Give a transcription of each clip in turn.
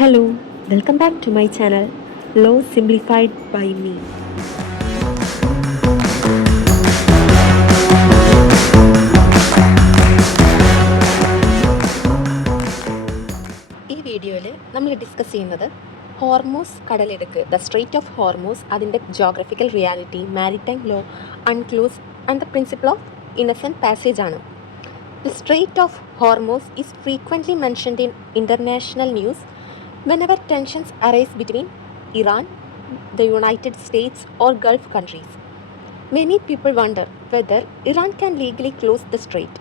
Hello, welcome back to my channel Law Simplified by me. ഈ വീഡിയോയിൽ നമ്മൾ discuss ചെയ്യുന്നത് ഹോർമൂസ് കടലിടുക്ക് ദ സ്ട്രേറ്റ് ഓഫ് ഹോർമൂസ്, അതിൻ്റെ geographical reality, maritime law, UNCLOS and the principle of innocent passage ആണ്. The Strait of Hormuz is frequently mentioned in international news whenever tensions arise between Iran, the United States, or Gulf countries. Many people wonder whether Iran can legally close the strait.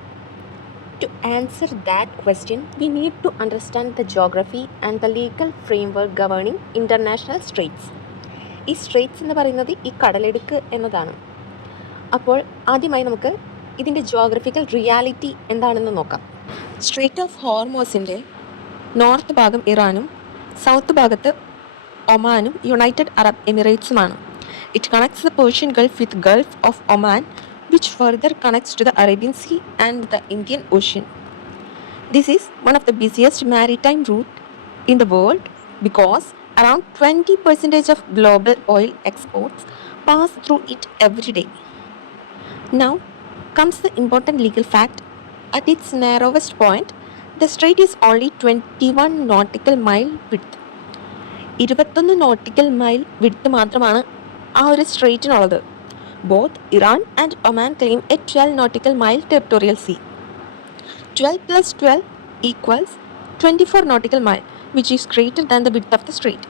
To answer that question, we need to understand the geography and the legal framework governing international straits. ഈ സ്ട്രെയിറ്റ്സ് എന്ന് പറയുന്നത് ഈ കടലിടുക്ക് എന്നതാണ്. അപ്പോൾ ആദ്യമായി നമുക്ക് ഇതിൻ്റെ ജോഗ്രഫിക്കൽ റിയാലിറ്റി എന്താണെന്ന് നോക്കാം. സ്ട്രേറ്റ് ഓഫ് ഹോർമോസിൻ്റെ നോർത്ത് ഭാഗം ഇറാനും സൗത്ത് ഭാഗത്ത് ഒമാനും യുണൈറ്റഡ് അറബ് എമിറേറ്റ്സുമാണ്. It connects the Persian Gulf with Gulf of Oman, which further connects to the Arabian Sea and the Indian Ocean. This is one of the busiest maritime routes in the world because around 20% of global oil exports pass through it every day. Now comes the important legal fact. At its narrowest point, the strait is only 21 nautical mile width. 21 nautical mile width മാത്രമാണ് ആ ഒരു സ്ട്രെയിറ്റിനുള്ളത്. Both Iran and Oman claim a 12 nautical mile territorial sea. 12 plus 12 equals 24 nautical mile, which is greater than the width of the strait.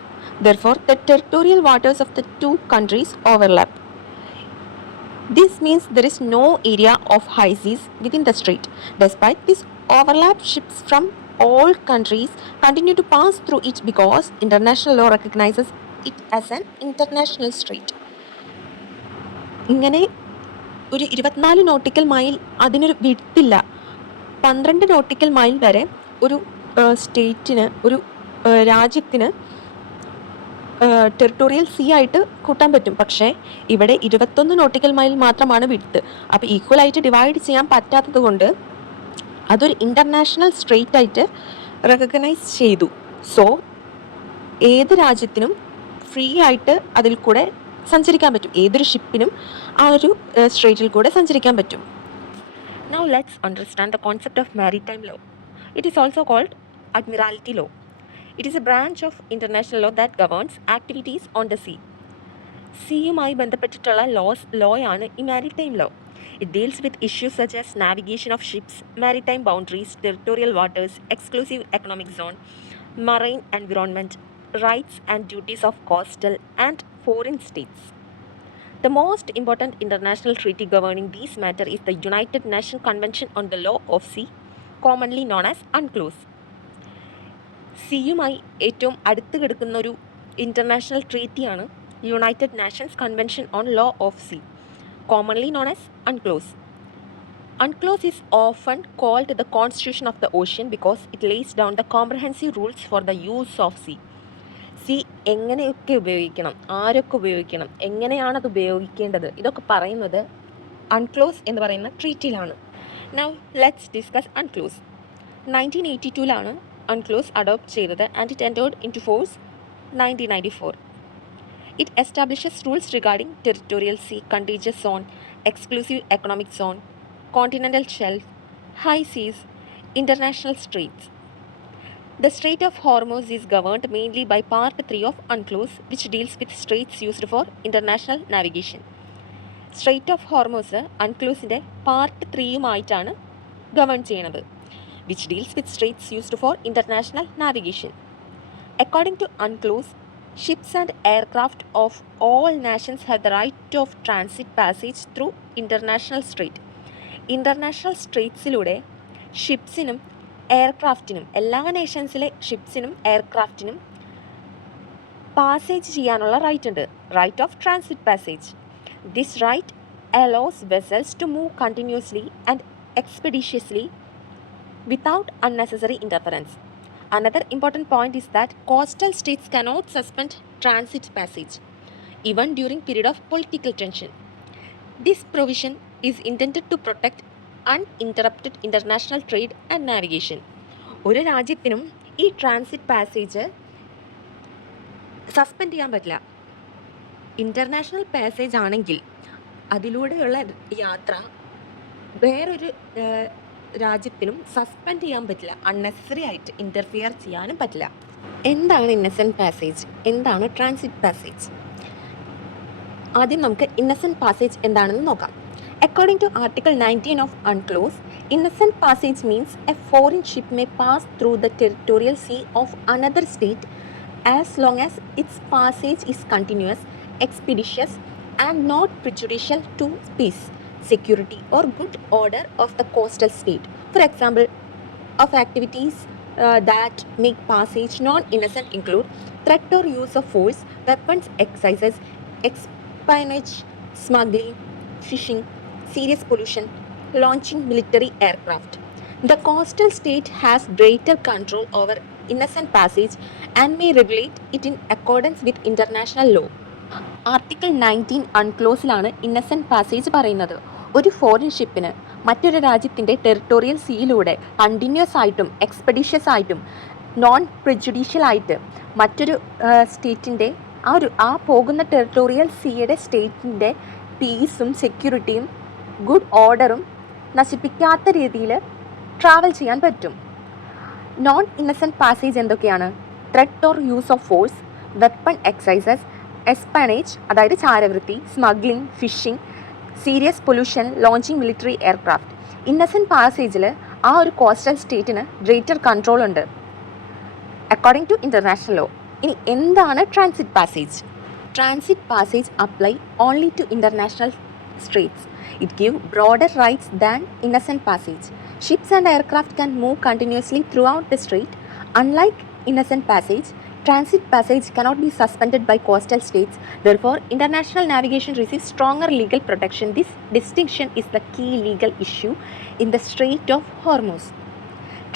Therefore, the territorial waters of the two countries overlap. This means there is no area of high seas within the strait. Despite this overlap, ships from all countries continue to pass through it because international law recognizes it as an international strait. ഇങ്ങനെ ഒരു 24 nautical mile അതിനൊരു വിഡ്ത്തില്ല. 12 nautical mile വരെ ഒരു സ്റ്റേറ്റിന്, ഒരു രാജ്യത്തിന് territorial see ആയിട്ട് കൂട്ടാൻ പറ്റും. പക്ഷേ ഇവിടെ 21 നോട്ടിക്കൽ മൈൽ മാത്രമാണ് വിഡ്ത്ത്. അപ്പോൾ ഈക്വലായിട്ട് ഡിവൈഡ് ചെയ്യാൻ പറ്റാത്തത് കൊണ്ട് അതൊരു ഇൻ്റർനാഷണൽ സ്ട്രെയിറ്റ് ആയിട്ട് റെക്കഗ്നൈസ് ചെയ്തു. സോ ഏത് രാജ്യത്തിനും ഫ്രീ ആയിട്ട് അതിൽ കൂടെ സഞ്ചരിക്കാൻ പറ്റും. ഏതൊരു ഷിപ്പിനും ആ ഒരു സ്ട്രെയിറ്റിൽ കൂടെ സഞ്ചരിക്കാൻ പറ്റും. Now let's understand the concept of maritime law. It is also called admiralty law. It is a branch of international law that governs activities on the sea. സീയുമായി ബന്ധപ്പെട്ടിട്ടുള്ള ലോയാണ് ഈ maritime law. It deals with issues such as navigation of ships, maritime boundaries, territorial waters, exclusive economic zone, marine environment, rights and duties of coastal and foreign states. The most important international treaty governing these matters is the United Nations Convention on the Law of Sea, commonly known as UNCLOS. സിയുമായി ഏറ്റവും അടുത്ത് കിടക്കുന്ന ഒരു international ട്രീറ്റിയാണ് United Nations convention on law of sea, commonly known as UNCLOS. UNCLOS is often called the Constitution of the Ocean because it lays down the comprehensive rules for the use of sea. Sea എങ്ങനെയൊക്കെ ഉപയോഗിക്കണം, ആരൊക്കെ ഉപയോഗിക്കണം, എങ്ങനെയാണത് ഉപയോഗിക്കേണ്ടത്, ഇതൊക്കെ പറയുന്നത് UNCLOS എന്ന് പറയുന്ന ട്രീറ്റിയിലാണ്. Now let's discuss UNCLOS. 1982 UNCLOS adopt ചെയ്തത് and it entered into force 1994. It establishes rules regarding territorial sea, contiguous zone, exclusive economic zone, continental shelf, high seas, international straits. The Strait of Hormuz is governed mainly by Part 3 of UNCLOS, which deals with straits used for international navigation. Strait of Hormuz UNCLOSന്റെ part 3യുമായിട്ടാണ് govern ചെയ്യുന്നത്, which deals with straits used for international navigation. According to UNCLOS, ships and aircraft of all nations have the right of transit passage through international strait. International straitsലൂടെ ഷിപ്സിനും എയർക്രാഫ്റ്റിനും, എല്ലാ നേഷൻസിലെ ഷിപ്സിനും എയർക്രാഫ്റ്റിനും passage ചെയ്യാനുള്ള റൈറ്റ് ഉണ്ട്, right of transit passage. This right allows vessels to move continuously and expeditiously without unnecessary interference. Another important point is that coastal states cannot suspend transit passage even during period of political tension. This provision is intended to protect uninterrupted international trade and navigation. ഒരു രാജ്യത്തിനും ഈ transit passage suspend ചെയ്യാൻ പറ്റില്ല. International passage ആണെങ്കിൽ അതിലൂടെയുള്ള യാത്ര വേറൊരു രാജ്യത്തിനും സസ്പെൻഡ് ചെയ്യാൻ പറ്റില്ല, അൺനെസസറി ആയിട്ട് ഇൻ്റർഫിയർ ചെയ്യാനും പറ്റില്ല. എന്താണ് ഇന്നസെൻറ്റ് പാസേജ്, എന്താണ് ട്രാൻസിറ്റ് പാസേജ്? ആദ്യം നമുക്ക് ഇന്നസെൻറ്റ് പാസേജ് എന്താണെന്ന് നോക്കാം. According to Article 19 of UNCLOS, innocent passage means a foreign ship may pass through the territorial sea of another state as long as its passage is continuous, expeditious, and not prejudicial to peace, security, or good order of the coastal state. For example, of activities that make passage non-innocent include threat or use of force, weapons exercises, espionage, smuggling, fishing, serious pollution, launching military aircraft. The coastal state has greater control over innocent passage and may regulate it in accordance with international law. ആർട്ടിക്കിൾ 19 അൺക്ലോസിലാണ് innocent passage പറയുന്നത്. ഒരു foreign ഷിപ്പിന് മറ്റൊരു രാജ്യത്തിൻ്റെ territorial സീയിലൂടെ continuous ആയിട്ടും എക്സ്പെഡീഷ്യസ് ആയിട്ടും non prejudicial ആയിട്ട് മറ്റൊരു സ്റ്റേറ്റിൻ്റെ ആ പോകുന്ന ടെറിട്ടോറിയൽ സീയുടെ സ്റ്റേറ്റിൻ്റെ പീസും സെക്യൂരിറ്റിയും ഗുഡ് ഓർഡറും നശിപ്പിക്കാത്ത രീതിയിൽ ട്രാവൽ ചെയ്യാൻ പറ്റും. നോൺ ഇന്നസെൻറ്റ് പാസേജ് എന്തൊക്കെയാണ്? Threat or use of force, weapon exercises, espionage അതായത് ചാരവൃത്തി, smuggling, fishing, serious pollution, launching military aircraft. Innocent പാസേജിൽ ആ ഒരു കോസ്റ്റൽ സ്റ്റേറ്റിന് ഗ്രേറ്റർ കൺട്രോൾ ഉണ്ട് അക്കോർഡിംഗ് ടു ഇൻ്റർനാഷണൽ ലോ. ഇനി എന്താണ് transit passage? Transit passage apply only to international straits. It give broader rights than innocent passage. Ships and aircraft can move continuously throughout the strait. Unlike innocent passage, transit passage cannot be suspended by coastal states. Therefore, international navigation receives stronger legal protection. This distinction is the key legal issue in the Strait of Hormuz.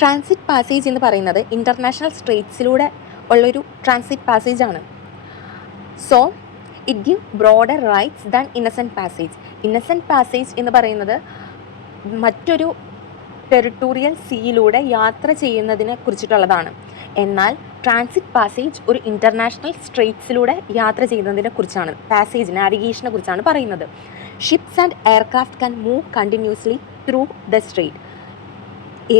Transit passage എന്ന് പറയുന്നത് international സ്ട്രേറ്റ്സിലൂടെ ഉള്ളൊരു transit passage ആണ്. So it give broader rights than innocent passage. Innocent passage എന്ന് പറയുന്നത് മറ്റൊരു territorial സീയിലൂടെ യാത്ര ചെയ്യുന്നതിനെ കുറിച്ചിട്ടുള്ളതാണ്. എന്നാൽ ട്രാൻസിറ്റ് പാസേജ് ഒരു ഇൻ്റർനാഷണൽ സ്ട്രേറ്റ്സിലൂടെ യാത്ര ചെയ്യുന്നതിനെ കുറിച്ചാണ്, പാസേജ് നാവിഗേഷനെ കുറിച്ചാണ് പറയുന്നത്. Ships and aircraft can move continuously through the straight.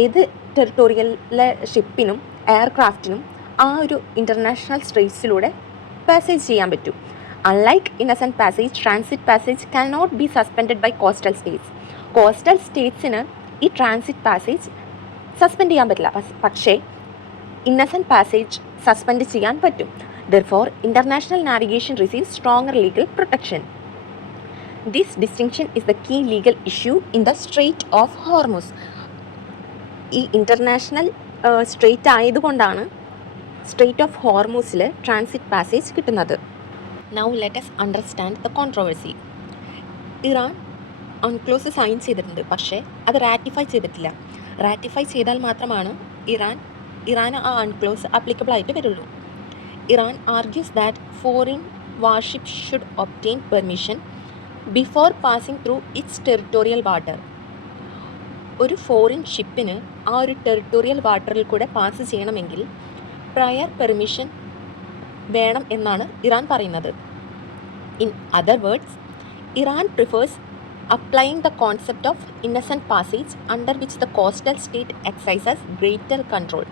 ഏത് ടെറിട്ടോറിയലിലെ ഷിപ്പിനും എയർക്രാഫ്റ്റിനും ആ ഒരു ഇൻ്റർനാഷണൽ സ്ട്രേറ്റ്സിലൂടെ പാസേജ് ചെയ്യാൻ പറ്റും. Unlike innocent passage, transit passage can not be suspended by coastal states. Coastal സ്റ്റേറ്റ്സിന് ഈ ട്രാൻസിറ്റ് പാസേജ് സസ്പെൻഡ് ചെയ്യാൻ പറ്റില്ല, പക്ഷേ ഇന്നസെൻറ്റ് പാസേജ് സസ്പെൻഡ് ചെയ്യാൻ പറ്റും. Therefore, international navigation receives stronger legal protection. This distinction is the key legal issue in the Strait of Hormuz. ഈ international strait ആയതുകൊണ്ടാണ് strait of ഹോർമൂസിൽ ട്രാൻസിറ്റ് പാസേജ് കിട്ടുന്നത്. Now let us understand the controversy. Iran UNCLOS sign ചെയ്തിട്ടുണ്ട്, പക്ഷേ അത് ratify ചെയ്തിട്ടില്ല. Ratify ചെയ്താൽ മാത്രമാണ് ഇറാൻ ആ UNCLOS ആപ്ലിക്കബിൾ ആയിട്ട് വരുള്ളൂ. Iran argues that foreign warship should obtain permission before passing through it's territorial water. ഒരു ഫോറിൻ ഷിപ്പിന് ആ ഒരു ടെറിട്ടോറിയൽ വാട്ടറിൽ കൂടെ പാസ് ചെയ്യണമെങ്കിൽ പ്രയർ പെർമിഷൻ വേണം എന്നാണ് ഇറാൻ പറയുന്നത്. In other words, Iran prefers applying the concept of innocent passage under which the coastal state exercises greater control.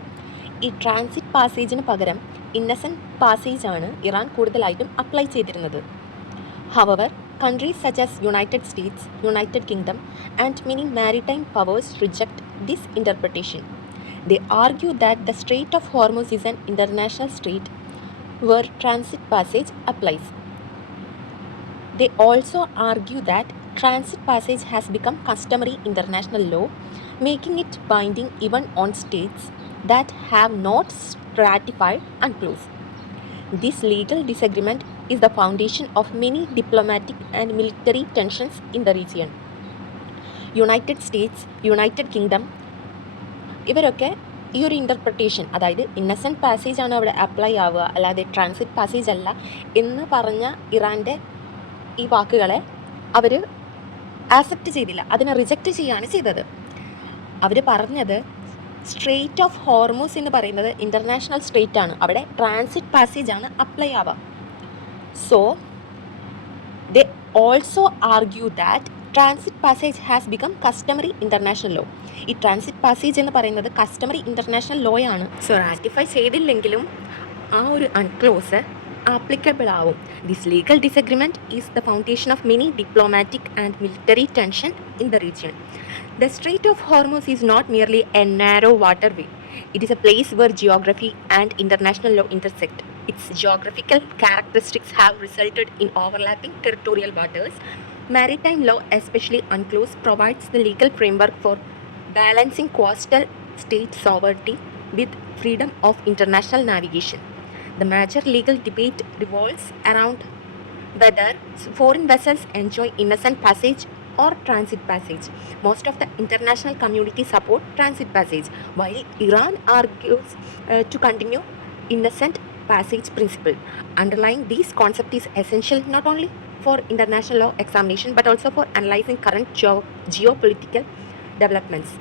ഈ ട്രാൻസിറ്റ് പാസേജിന് പകരം ഇന്നസെൻറ്റ് പാസേജ് ആണ് ഇറാൻ കൂടുതലായിട്ടും അപ്ലൈ ചെയ്തിരുന്നത്. However, countries such as United States, United Kingdom, and many maritime powers reject this interpretation. They argue that the Strait of Hormuz is an international strait where transit passage applies. They also argue that transit passage has become customary international law, making it binding even on states that have not ratified UNCLOS. This legal disagreement is the foundation of many diplomatic and military tensions in the region. United States, United Kingdom ഇവരൊക്കെ ഈ ഒരു interpretation, അതായത് innocent passage ആണ് അവിടെ apply ആവുക, അല്ലാതെ transit passage അല്ല എന്ന് പറഞ്ഞ ഇറാൻ്റെ ഈ വാക്കുകളെ അവർ ആക്സെപ്റ്റ് ചെയ്തില്ല, അതിനെ റിജക്റ്റ് ചെയ്യുകയാണ് ചെയ്തത്. അവർ പറഞ്ഞത് സ്ട്രെയിറ്റ് ഓഫ് ഹോർമൂസ് എന്ന് പറയുന്നത് ഇൻ്റർനാഷണൽ സ്ട്രെയിറ്റ് ആണ്. അവിടെ ട്രാൻസിറ്റ് പാസേജ് ആണ് അപ്ലൈ ആവുക. So they also argue that transit passage has become customary international law. ഈ ട്രാൻസിറ്റ് പാസേജ് എന്ന് പറയുന്നത് കസ്റ്റമറി ഇൻ്റർനാഷണൽ ലോ ആണ്. സോ റാറ്റിഫൈ ചെയ്തില്ലെങ്കിലും ആ ഒരു അൺക്ലോസ് ആപ്ലിക്കബിൾ ആവും. This legal disagreement is the foundation of many diplomatic and military tension in the region. The strait of Hormuz is not merely a narrow water way. It is a place where geography and international law intersect. Its geographical characteristics have resulted in overlapping territorial waters. Maritime law, especially UNCLOS, provides the legal framework for balancing coastal state sovereignty with freedom of international navigation. The major legal debate revolves around whether foreign vessels enjoy innocent passage or transit passage. Most of the international community support transit passage, while Iran argues to continue innocent passage principle. Underlying these concept is essential not only for international law examination but also for analyzing current geopolitical developments.